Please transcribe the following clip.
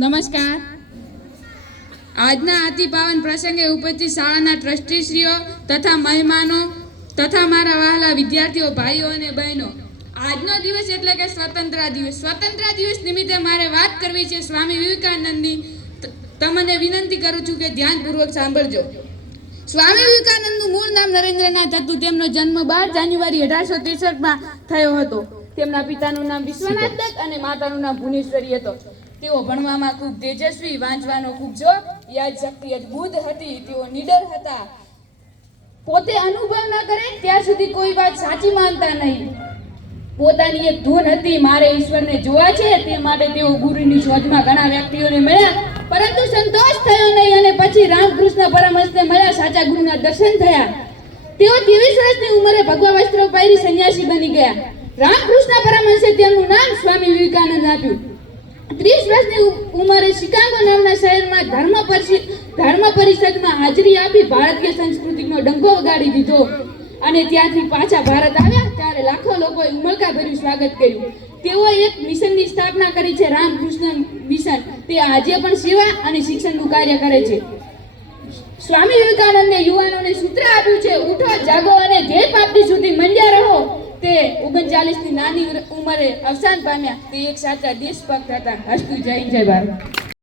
નમસ્કાર. આજના અતિ પાવન પ્રસંગે ઉપસ્થિત શાળાના ટ્રસ્ટીશ્રીઓ તથા મહેમાનો તથા મારા વહાલા વિદ્યાર્થીઓ, ભાઈઓ અને બહેનો. આજનો દિવસ એટલે કે સ્વતંત્ર દિવસ. સ્વતંત્ર દિવસ નિમિત્તે મારે વાત કરવી છે સ્વામી વિવેકાનંદની. તમને વિનંતી કરું છું કે ધ્યાનપૂર્વક સાંભળજો. સ્વામી વિવેકાનંદનું મૂળ નામ નરેન્દ્રનાથ હતું. તેમનો જન્મ બાર જાન્યુઆરી અઢારસો ત્રેસઠમાં થયો હતો. તેમના પિતાનું નામ વિશ્વનાથ દત્ત અને માતાનું નામ ભુવનેશ્વરી હતો. તેઓ ભણવામાં ખૂબ તેજસ્વી, વાંચવાનો ખૂબ શોખ યાદ શક્તિ અદ્ભુત હતી. તેઓ નીડર હતા. પોતે અનુભવ ન કરે, ત્યાં સુધી કોઈ વાત સાચી માનતા નહીં. પોતાની એક ધૂન હતી, મારે ઈશ્વરને જોવા છે, તે માટે તેઓ ગુરુની શોધમાં ઘણા વ્યક્તિઓને મળ્યા. પરંતુ સંતોષ થયો નહીં અને પછી રામકૃષ્ણ પરમહંસને મળ્યા, સાચા ગુરુના દર્શન થયા. તેઓ ત્રેવીસ વર્ષની ઉંમરે ભગવા વસ્ત્રો પહેરી સંન્યાસી બની ગયા. રામકૃષ્ણ પરમહંસે તેમનું નામ સ્વામી વિવેકાનંદ આપ્યું. ત્રીસ વર્ષની ઉંમરે શિકાગો નામના શહેરમાં ધર્મ ધર્મ પરિષદમાં હાજરી આપી ભારતીય સંસ્કૃતિનો ડંકો વગાડી દીધો. અને ત્યાંથી પાછા ભારત આવ્યા, ત્યારે લાખો લોકોએ ઉમળકાભર્યું સ્વાગત કર્યું. તેઓએ એક મિશનની સ્થાપના કરી છે, રામકૃષ્ણ મિશન. તે આજે પણ સેવા અને શિક્ષણનું કાર્ય કરે છે. સ્વામી વિવેકાનંદે યુવાનોને સૂત્ર આપ્યું છે, ઉઠો, જાગો અને જે પ્રાપ્તિ સુધી મંડ્યા ઓગણચાલીસની નાની ઉંમરે અવસાન પામ્યા તે એક સાચા દેશભક્ત હતા. હસ્તુ જય જય ભારત.